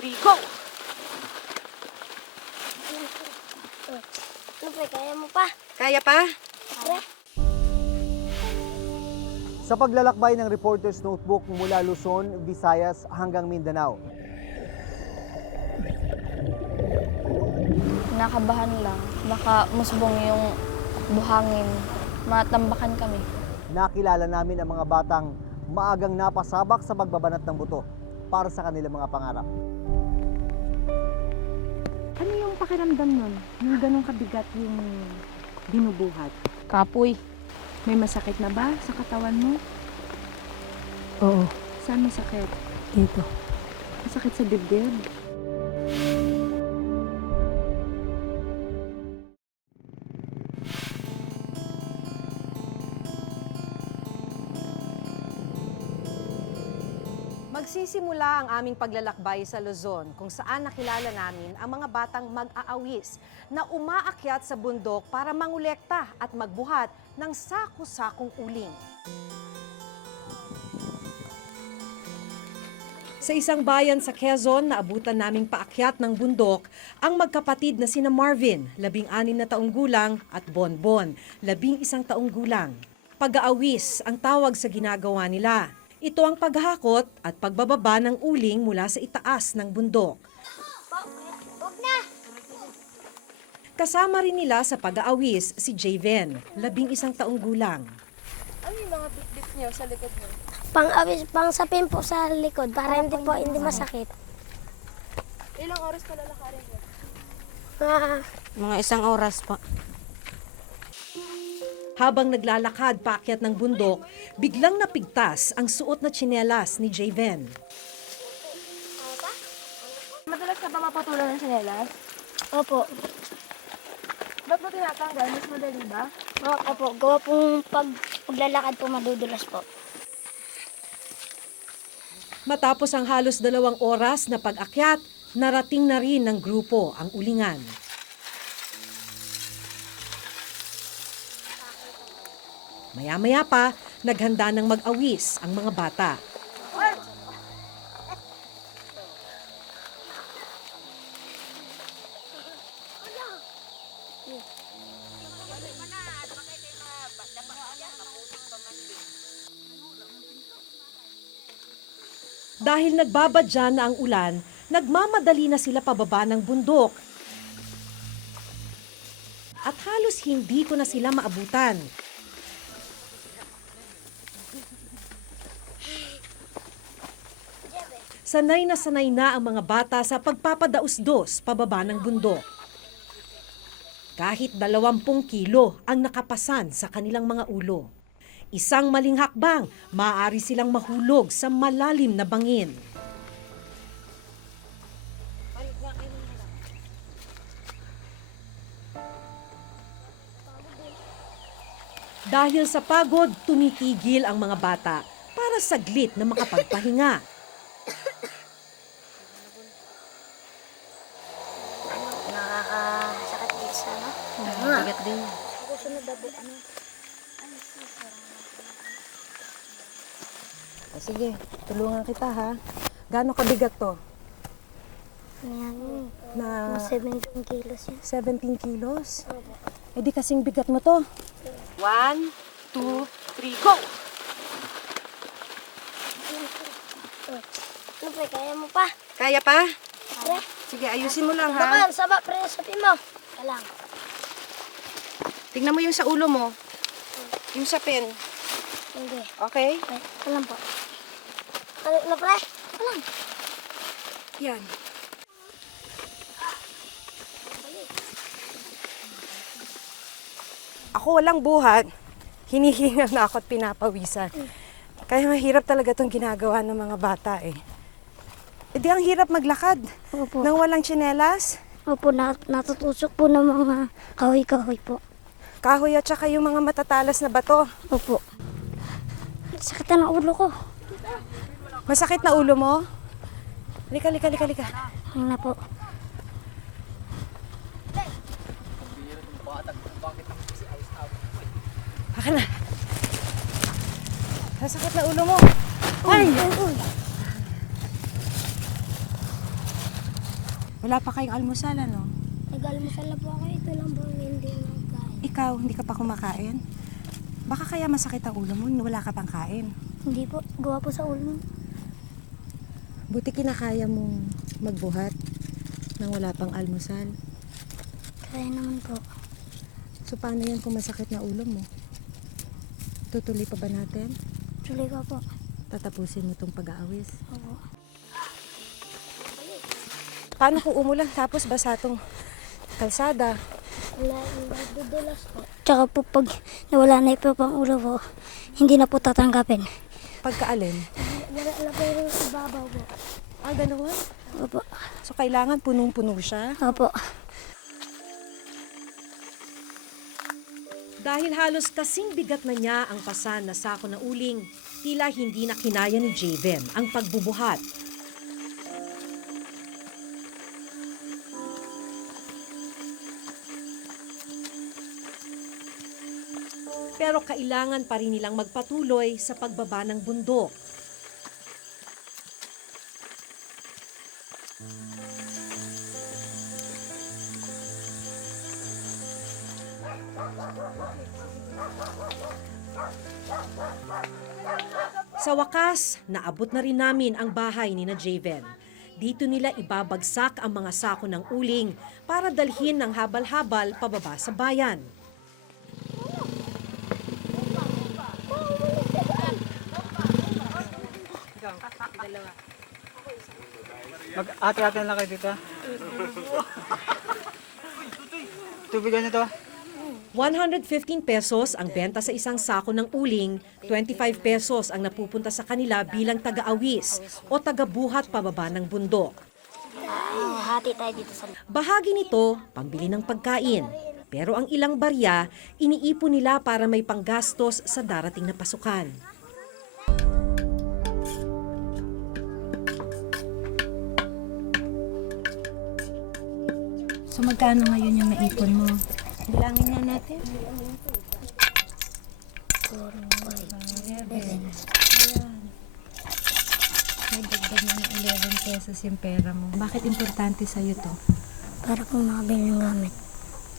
3, go! Ano pre, kaya mo pa? Kaya pa? Pre. Sa paglalakbay ng Reporter's Notebook mula Luzon, Visayas hanggang Mindanao. Nakabahan lang. Baka musbong yung buhangin. Matambakan kami. Nakilala namin ang mga batang maagang napasabak sa pagbabanat ng buto para sa kanilang mga pangarap. Ano yung pakiramdam nun? Yung ganong kabigat yung binubuhat? Kapoy. May masakit na ba sa katawan mo? Oo, Saan masakit? dito. Masakit sa dibdib? Magsisimula ang aming paglalakbay sa Luzon kung saan nakilala namin ang mga batang mag-aawis na umaakyat sa bundok para mangolekta at magbuhat ng sako-sakong uling. Sa isang bayan sa Quezon, naabutan naming paakyat ng bundok ang magkapatid na sina Marvin, 16 na taong gulang, at Bonbon, 11 taong gulang. Pag-aawis ang tawag sa ginagawa nila. Ito ang paghahakot at pagbababa ng uling mula sa itaas ng bundok. Huwag na! Kasama rin nila sa pag-aawis si Javen, 11 taong gulang. Ano yung mga bit-bit niyo sa likod niyo? Pang sapin po sa likod para hindi masakit. Ilang oras pa lalakarin niyo? Mga 1 oras pa. Habang naglalakad paakyat ng bundok, biglang napigtas ang suot na tsinelas ni Javen. Madalas ka ba mapatulan ng sinelas? Opo. Ba't mo tinatanggal? Mas madali ba? Opo, gawa pong paglalakad po madudulas po. Matapos ang halos 2 oras na pag-akyat, narating na rin ng grupo ang ulingan. Maya-maya pa, naghanda ng mag-awis ang mga bata. Dahil nagbabadya na ang ulan, nagmamadali na sila pababa ng bundok. At halos hindi ko na sila maabutan. Sanay na ang mga bata sa pagpapadaos-dos pababa ng bundok. Kahit 20 kilo ang nakapasan sa kanilang mga ulo. Isang maling hakbang, maaari silang mahulog sa malalim na bangin. Dahil sa pagod, tumitigil ang mga bata para saglit na makapagpahinga. Nakakasakit din sa ano? Bigat din. Susunod na po ano? Sige, tulungan kita ha. Gaano kabigat to? Yan. Na 17 kilos yan. 17 kilos? Eh di kasing bigat mo to. 1, 2, 3, go! Ano pre, kaya mo pa? Kaya pa? Pre, Sige, ayusin mo lang ha. bakan, saba pre, sapin mo. Kalang. Tingnan mo yung sa ulo mo. Yung sa pen. Hindi. Okay? Pre, kalang po. Ano pre? Kalang. Yan. Ako walang buhat. Hinihinga na ako at pinapawisan. Kaya mahirap talaga itong ginagawa ng mga bata eh. E di ang hirap maglakad. Opo. Nang walang tsinelas, Opo, natutusok po ng mga kahoy-kahoy po. kahoy at saka yung mga matatalas na bato. Opo. Sakit na ng ulo ko. Masakit na ulo mo? Lika. Ano na po? Baka na. Masakit na ulo mo. Ay! Wala pa kayong almusal, ano? Nag-almusal na po ako. Ito lang po ang hindi nagkain. Ikaw, hindi ka pa kumakain? Baka kaya masakit ang ulo mo, wala ka pang kain. Hindi po. Gawa po sa ulo. Buti kinakaya mong magbuhat nang wala pang almusal. Kaya naman po. So paano yan kung masakit na ulo mo? Tutuloy pa ba natin? Tuloy ko po. Tatapusin mo itong pag-aawis. Opo. Paano kung umulan tapos basa itong kalsada? Wala, dudulas po. Tsaka po pag nawala na po pang ulo po, hindi na po tatanggapin. Pagkaalin? Wala po yung ibabaw po. Ah, ganoon? Opo. So kailangan punong-puno siya? Opo. Dahil halos kasing bigat na niya ang pasan na sako ng uling, tila hindi na kinaya ni Javen ang pagbubuhat. Pero kailangan pa rin nilang magpatuloy sa pagbaba ng bundok. Sa wakas, naabot na rin namin ang bahay ni na Javen. Dito nila ibabagsak ang mga sako ng uling para dalhin ng habal-habal pababa sa bayan. Mag-ate-ate lang kayo dito. Tubigan nito. 115 pesos ang benta sa isang sako ng uling, 25 pesos ang napupunta sa kanila bilang taga-awis o taga-buhat pababa ng bundok. Hati tayo dito sa... Bahagi nito, pambili ng pagkain. Pero ang ilang barya, iniipon nila para may panggastos sa darating na pasukan. So magkano ngayon yung naipon mo? Bilangin nga natin. 11. May dagdag na ng 11 pesos yung pera mo. Bakit importante sa'yo to? Para po makabili ng gamit.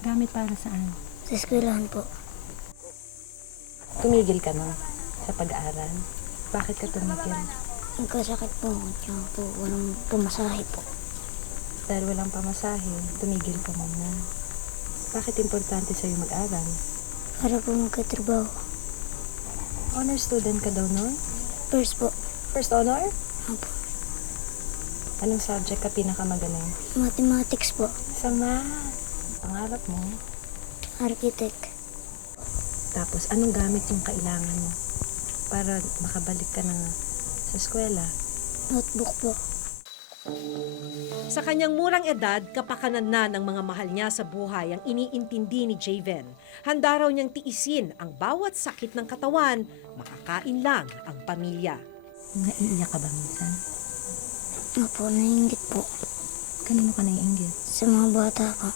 Gamit para saan? Sa eskwelahan po. Tumigil ka na sa pag-aaral. Bakit ka tumigil? Nagkasakit po. Tsaka po walang pumasahe po. Dahil walang pamasahe, tumigil ka muna. Bakit importante sa'yo mag-aral? Para po magkatrabaho. Honor student ka daw noon? First po. First honor? Opo. Anong subject ka pinakamagaling? Mathematics po. Sa math. Pangarap mo? Architect. Tapos, anong gamit yung kailangan mo para makabalik ka na sa eskwela? Notebook po. Sa kanyang murang edad, kapakanan na ng mga mahal niya sa buhay ang iniintindi ni Javen. Handa raw niyang tiisin ang bawat sakit ng katawan, makakain lang ang pamilya. Naiiyak ka ba minsan? Opo, naiingit po. Kanino ka naiinggit? Sa mga bata po.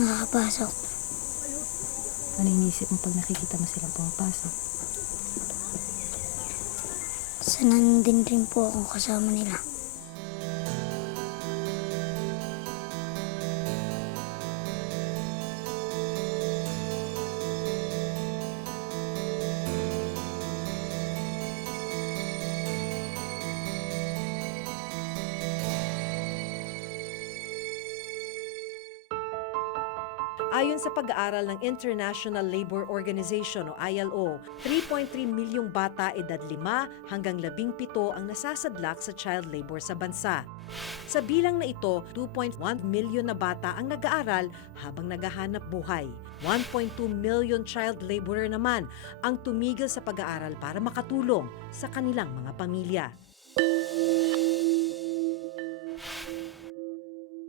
Nakakapasok. Ano iniisip mo pag nakikita mo silang pumapasok? Sana din rin po ako kasama nila. Ayon sa pag-aaral ng International Labour Organization o ILO, 3.3 milyong bata edad 5 hanggang 17 ang nasasadlak sa child labor sa bansa. Sa bilang na ito, 2.1 milyon na bata ang nag-aaral habang naghahanap buhay. 1.2 million child laborer naman ang tumigil sa pag-aaral para makatulong sa kanilang mga pamilya.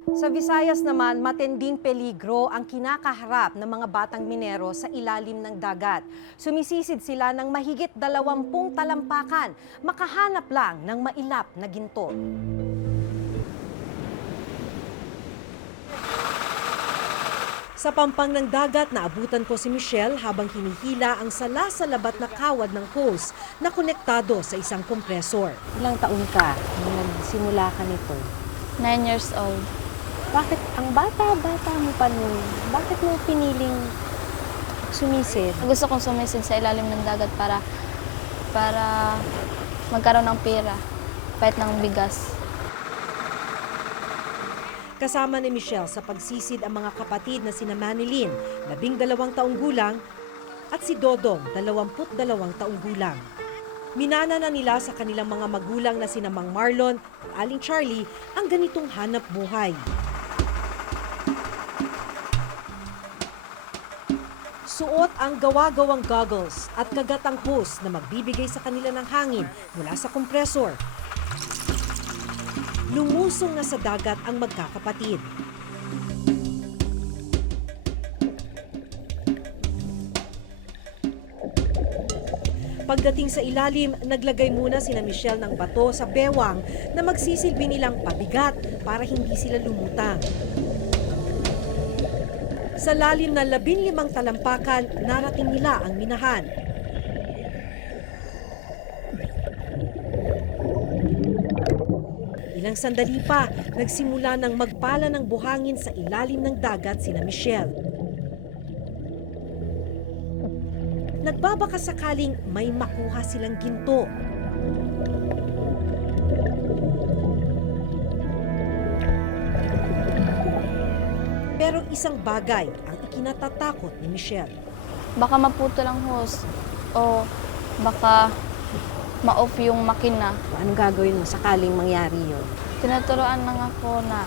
Sa Visayas naman, matinding peligro ang kinakaharap ng mga batang minero sa ilalim ng dagat. Sumisisid sila ng mahigit 20 talampakan, makahanap lang ng mailap na ginto. Sa pampang ng dagat, naabutan ko si Michelle habang hinihila ang sala-salabat na kawad ng hose na konektado sa isang kompresor. Ilang taon ka nung nagsimula ka nito? 9 years old. Bakit ang bata-bata mo pa nun? Bakit mo piniling sumisid? Gusto kong sumisid sa ilalim ng dagat para magkaroon ng pera, kahit ng bigas. Kasama ni Michelle sa pagsisid ang mga kapatid na sina Manilyn, 12 taong gulang, at si Dodong, 22 taong gulang. Minana na nila sa kanilang mga magulang na sina Mang Marlon at Aling Charlie ang ganitong hanap buhay. Suot ang gawa-gawang goggles at kagatang hose na magbibigay sa kanila ng hangin mula sa kompresor. Lumusong na sa dagat ang magkakapatid. Pagdating sa ilalim, naglagay muna sina Michelle ng bato sa bewang na magsisilbi nilang pabigat para hindi sila lumutang. Sa lalim na 15 talampakan, narating nila ang minahan. Ilang sandali pa, nagsimula ng magpala ng buhangin sa ilalim ng dagat sina Michelle. Nagbabaka sakaling may makuha silang ginto. Pero isang bagay ang ikinatatakot ni Michelle. Baka maputo lang hose o baka ma-off yung makina. Anong gagawin mo sakaling mangyari yun? Tinuturoan lang ako na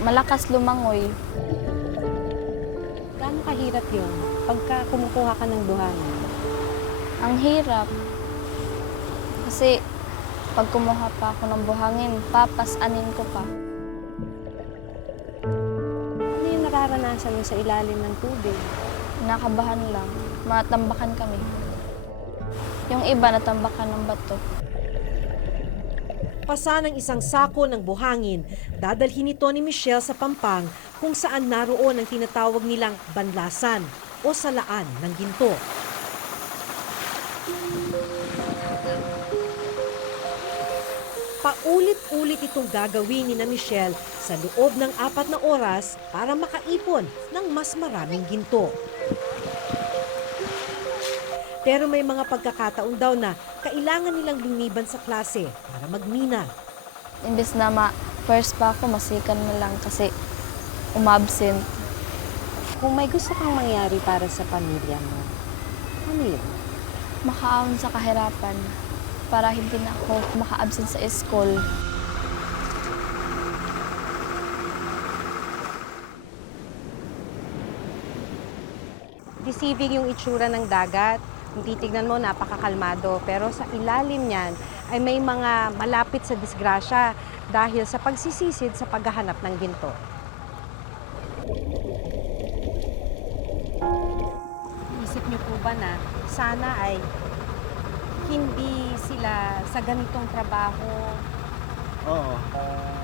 malakas lumangoy. Gaano kahirap yun pagka kumukuha ka ng buhangin? Ang hirap. Kasi pag kumuha pa ako ng buhangin, papasanin ko pa. Ano yung nararanasan mo sa ilalim ng tubig? Nakabahan lang. Matambakan kami. Yung iba natambakan ng bato. Pasa ng isang sako ng buhangin, dadalhin ito ni Michelle sa Pampang kung saan naroon ang tinatawag nilang banlasan o salaan ng ginto. Paulit-ulit itong gagawin ni na Michelle sa loob ng 4 na oras para makaipon ng mas maraming ginto. Pero may mga pagkakataon daw na kailangan nilang lumiban sa klase para magmina. Imbes na first pa ako, masikan na lang kasi umabsent. Kung may gusto kang mangyari para sa pamilya mo, ano yun? Makaahon sa kahirapan para hindi na ako maka-absent sa school. Deceiving yung itsura ng dagat. Kung titignan mo, napakakalmado. Pero sa ilalim niyan ay may mga malapit sa disgrasya dahil sa pagsisisid sa paghahanap ng ginto. Isip niyo po ba na sana ay hindi sila sa ganitong trabaho? Oo.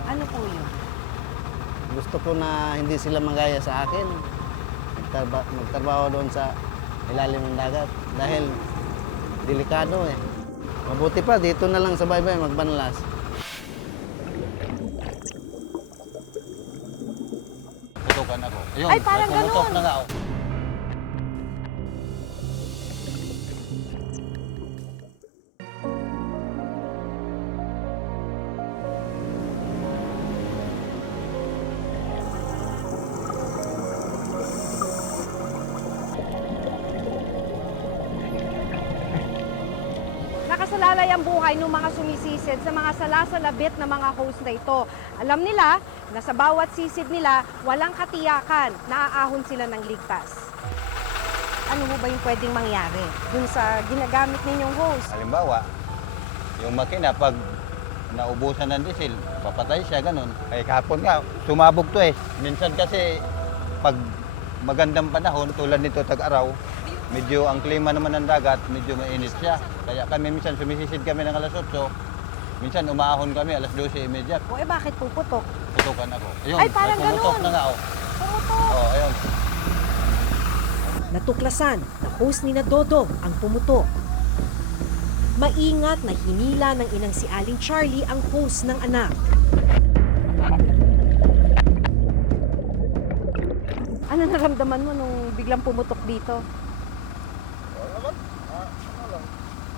Ano po yun? Gusto ko na hindi sila magaya sa akin. Magtrabaho doon sa ilalim ng dagat. Dahil delikado eh. Mabuti pa, dito na lang sa baybay magbanlas. Putukan ako. Ayun, Ay, parang pumutok ganun. na nga ako. Nakasalalay ang buhay ng mga sumisisid sa mga salasalabit na mga host na ito. Alam nila na sa bawat sisid nila, walang katiyakan na aahon sila ng ligtas. Ano ho ba yung pwedeng mangyari dun sa ginagamit ninyong host? Halimbawa, yung makina pag naubusan ng diesel, papatay siya, ganun. Ay kahapon nga, sumabog to eh. Minsan kasi pag magandang panahon, tulad nito tag-araw, medyo ang klima naman ng dagat, medyo mainit siya. Kaya kami minsan sumisisid kami ng alas 8, minsan umaahon kami alas 12:30. O bakit puputok? Putukan ako. Ayun, Ay, parang pumutok ganun. na nga ako. Pumutok! Oo, ayun. Natuklasan na host ni na Dodong ang pumutok. Maingat na hinila ng inang si Aling Charlie ang host ng anak. Ano naramdaman mo nung biglang pumutok dito? Ayan, oh,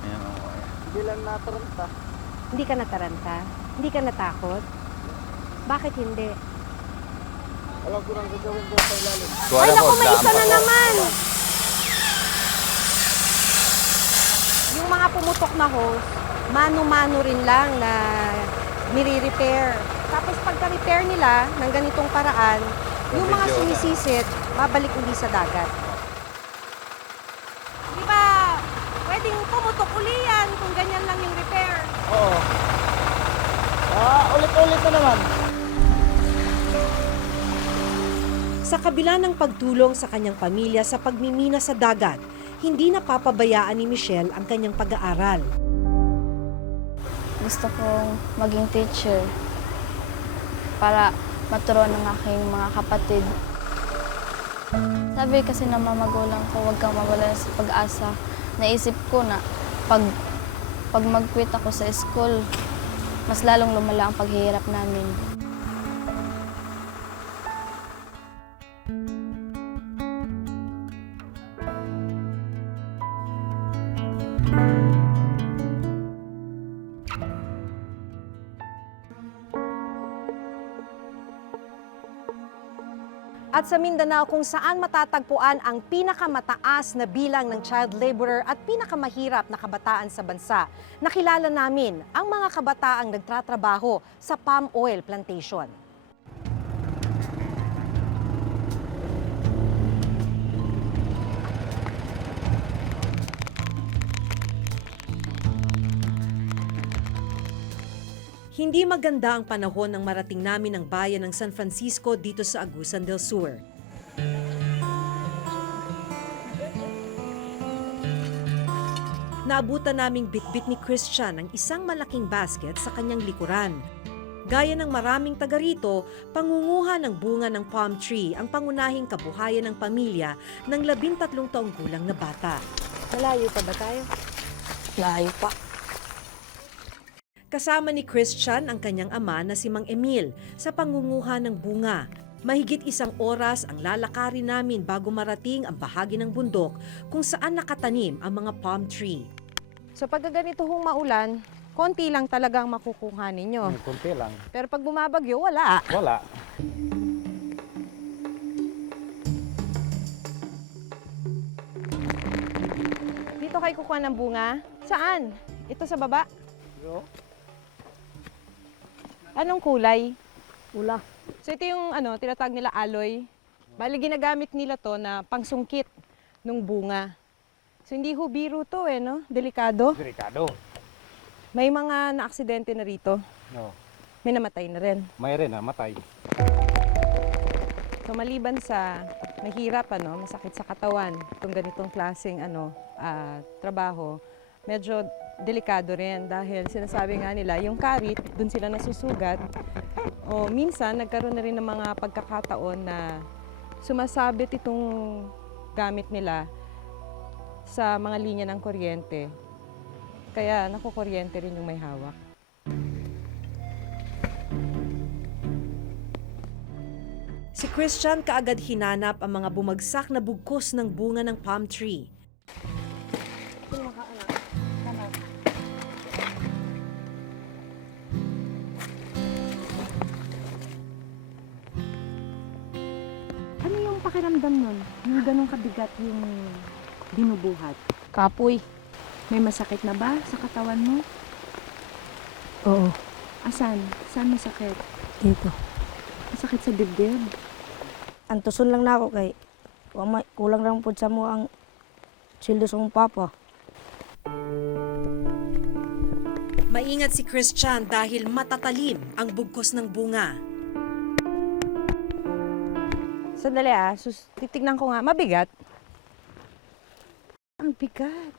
ayan. Hindi lang nataranta. Hindi ka nataranta? Hindi ka natakot? Bakit hindi? Alam ko nang gagawin ko sa ilalim. Ay, naku, may isa na naman! Yung mga pumutok na hose, mano-mano rin lang na nire-repair. Tapos pagka-repair nila ng ganitong paraan, yung mga sumisisid, babalik uli sa dagat. Di ba, pwedeng pumutok uli yan kung ganyan lang yung repair. Oo. Ulit-ulit na naman. Sa kabila ng pagtulong sa kanyang pamilya sa pagmimina sa dagat, hindi napapabayaan ni Michelle ang kanyang pag-aaral. Gusto kong maging teacher para maturuan ng aking mga kapatid. Sabi kasi ng mga magulang ko, huwag kang mawala sa pag-asa. Naisip ko na pag mag-quit ako sa school, mas lalong lumala ang paghihirap namin. At sa Mindanao kung saan matatagpuan ang pinakamataas na bilang ng child laborer at pinakamahirap na kabataan sa bansa, nakilala namin ang mga kabataang nagtratrabaho sa palm oil plantation. Hindi maganda ang panahon ng marating namin ang bayan ng San Francisco dito sa Agusan del Sur. Naabutan naming bitbit ni Christian ang isang malaking basket sa kanyang likuran. Gaya ng maraming taga rito, pangunguha ng bunga ng palm tree ang pangunahing kabuhayan ng pamilya ng 13 taong gulang na bata. Malayo pa ba tayo? Layo pa. Kasama ni Christian ang kanyang ama na si Mang Emil sa pangunguha ng bunga. Mahigit 1 oras ang lalakarin namin bago marating ang bahagi ng bundok kung saan nakatanim ang mga palm tree. So pag ganito hong maulan, konti lang talagang makukuha ninyo. Kunti lang. Pero pag bumabagyo, wala. Wala. Dito kayo kukuha ng bunga? Saan? Ito sa baba? Anong kulay? Ula. So ito yung tinatawag nila aloy. Bali ginagamit nila to na pangsungkit ng bunga. So hindi ho biro to no? Delikado. Delikado. May mga na-aksidente na rito. No. May namatay na rin. May rin matay. So maliban sa mahirap masakit sa katawan, itong ganitong klaseng trabaho, medyo delikado rin dahil sinasabi nga nila yung karit, dun sila nasusugat. O minsan nagkaroon na rin ng mga pagkakataon na sumasabit itong gamit nila sa mga linya ng kuryente. Kaya nakukuryente rin yung may hawak. Si Christian kaagad hinanap ang mga bumagsak na bugkos ng bunga ng palm tree. Ano yung pakiramdam nun? Yung ganong kabigat yung binubuhat? Kapoy. May masakit na ba sa katawan mo? Oo, Asan? Saan masakit? dito. Masakit sa dibdib? Antuson lang na ako kay kulang lang po sa mo ang sildo sa mong papa. Maingat si Christian dahil matatalim ang bugkos ng bunga. Sandali titignan ko nga. Mabigat? Ang bigat.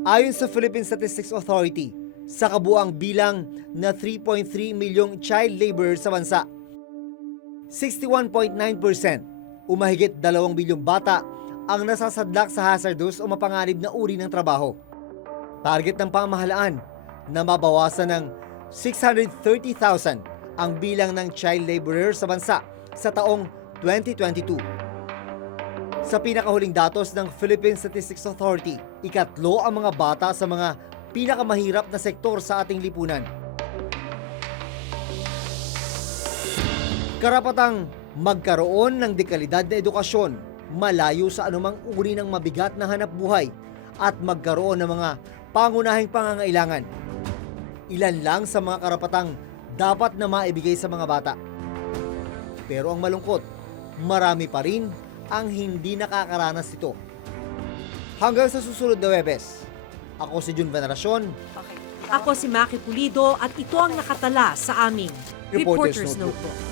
Ayon sa Philippine Statistics Authority, sa kabuang bilang na 3.3 milyong child laborer sa bansa. 61.9% o mahigit 2 bilyong bata ang nasasadlak sa hazardous o mapanganib na uri ng trabaho. Target ng pamahalaan na mabawasan ng 630,000 ang bilang ng child laborer sa bansa sa taong 2022. Sa pinakahuling datos ng Philippine Statistics Authority, 3 ang mga bata sa mga pinakamahirap na sektor sa ating lipunan. Karapatang magkaroon ng dekalidad na edukasyon, malayo sa anumang uri ng mabigat na hanap buhay at magkaroon ng mga pangunahing pangangailangan. Ilan lang sa mga karapatang dapat na maibigay sa mga bata. Pero ang malungkot, marami pa rin ang hindi nakakaranas nito. Hanggang sa susunod na Huwebes, ako si Jun Veneracion. Ako si Maki Pulido at ito ang nakatala sa aming Reporter's Reporter's Notebook. Notebook.